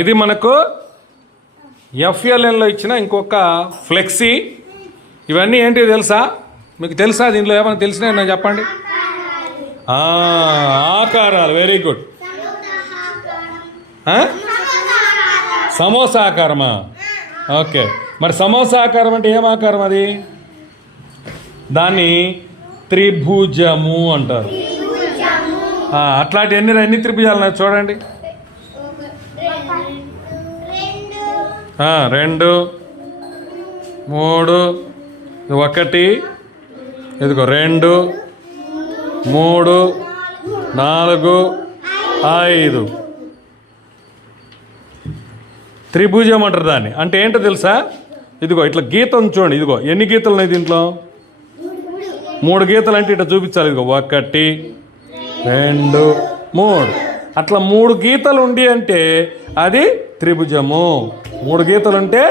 ఇది మనకు FLNలో ఇచ్చిన ఇంకొక ఫ్లెక్సీ. ఇవన్నీ ఏంటి తెలుసా? మీకు తెలుసా? దీనిలో ఏమైనా తెలిసినా నేను చెప్పండి. ఆకారాలు. Very good. సమోసా ఆకారమా? ఓకే. మరి సమోసా ఆకారం అంటే ఏం ఆకారం అది? దాన్ని త్రిభుజము అంటారు. అట్లాంటి ఎన్ని త్రిభుజాలు ఉన్నాయి చూడండి. 2 3 1 ఇదిగో 2 3 4 5 త్రిభుజం అంటారు దాన్ని. అంటే ఏంటో తెలుసా? ఇదిగో ఇట్లా గీతం చూడండి. ఇదిగో ఎన్ని గీతలు ఉన్నాయి దీంట్లో? 3 గీతలు అంటే ఇట్లా చూపించాలి. ఇదిగో 1 2 3 అట్లా 3 గీతలు ఉండి అంటే అది త్రిభుజము. 3 గీతలు ఉంటే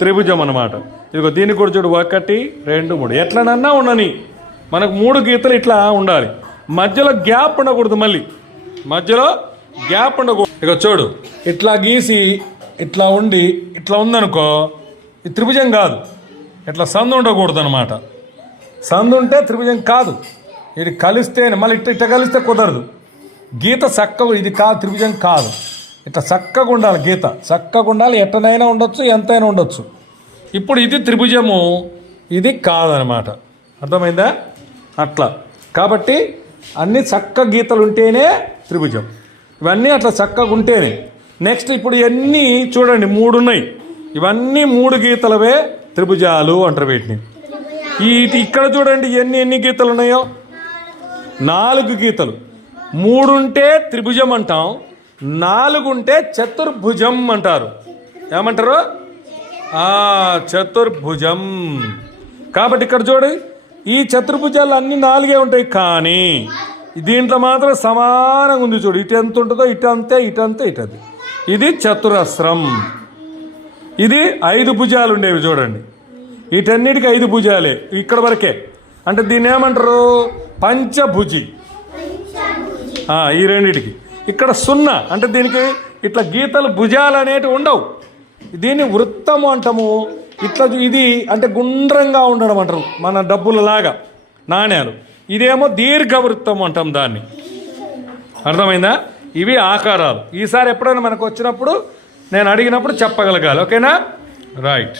త్రిభుజం అన్నమాట. ఇదిగో దీనికి కూడా చూడు 1 2 3 ఎట్లనన్నా ఉండని మనకు 3 గీతలు ఇట్లా ఉండాలి. మధ్యలో గ్యాప్ ఉండకూడదు. మళ్ళీ మధ్యలో గ్యాప్ ఉండకూడదు. ఇక చూడు ఇట్లా గీసి ఇట్లా ఉండి ఇట్లా ఉందనుకో ఇది త్రిభుజం కాదు. ఇట్లా సందు ఉండకూడదు అనమాట. సందు ఉంటే త్రిభుజం కాదు. ఇది కలిస్తేనే మళ్ళీ ఇట్లా కలిస్తే కుదరదు. గీత చక్కగా ఇది కాదు, త్రిభుజం కాదు. ఇట్లా చక్కగా ఉండాలి. గీత చక్కగా ఉండాలి. ఎట్టనైనా ఉండొచ్చు, ఎంతైనా ఉండొచ్చు. ఇప్పుడు ఇది త్రిభుజము, ఇది కాదనమాట. అర్థమైందా? అట్లా కాబట్టి అన్ని చక్క గీతలు ఉంటేనే త్రిభుజం. ఇవన్నీ అట్లా చక్కగా ఉంటేనే. నెక్స్ట్ ఇప్పుడు ఇవన్నీ చూడండి 3 ఉన్నాయి. ఇవన్నీ 3 గీతలవే త్రిభుజాలు అంటారు వీటిని. ఇక్కడ చూడండి ఎన్ని గీతలు ఉన్నాయో? 4 గీతలు. 3 ఉంటే త్రిభుజం అంటాం, 4 ఉంటే చతుర్భుజం అంటారు. ఏమంటారు? చతుర్భుజం. కాబట్టి ఇక్కడ చూడండి ఈ చతుర్భుజాలు అన్ని 4 ఉంటాయి. కానీ దీంట్లో మాత్రం సమానంగా ఉంది. చూడు ఇటు ఎంత ఉంటుందో ఇటు అంతే, ఇటు అంతే, ఇటు అది. ఇది చతురస్రం. ఇది 5 భుజాలు ఉండేవి చూడండి. వీటన్నిటికీ 5 భుజాలే ఇక్కడ వరకే. అంటే దీన్ని ఏమంటారు? పంచభుజి. ఈ రెండిటికి ఇక్కడ 0 అంటే దీనికి ఇట్లా గీతలు భుజాలు అనేటివి ఉండవు. దీన్ని వృత్తము అంటాము. ఇట్లా ఇది అంటే గుండ్రంగా ఉండడం అంటారు, మన డబ్బులలాగా నాణ్యాలు. ఇదేమో దీర్ఘవృత్తం అంటాం దాన్ని. అర్థమైందా? ఇవి ఆకారాలు. ఈసారి ఎప్పుడైనా మనకు వచ్చినప్పుడు నేను అడిగినప్పుడు చెప్పగలగాలి. ఓకేనా? రైట్.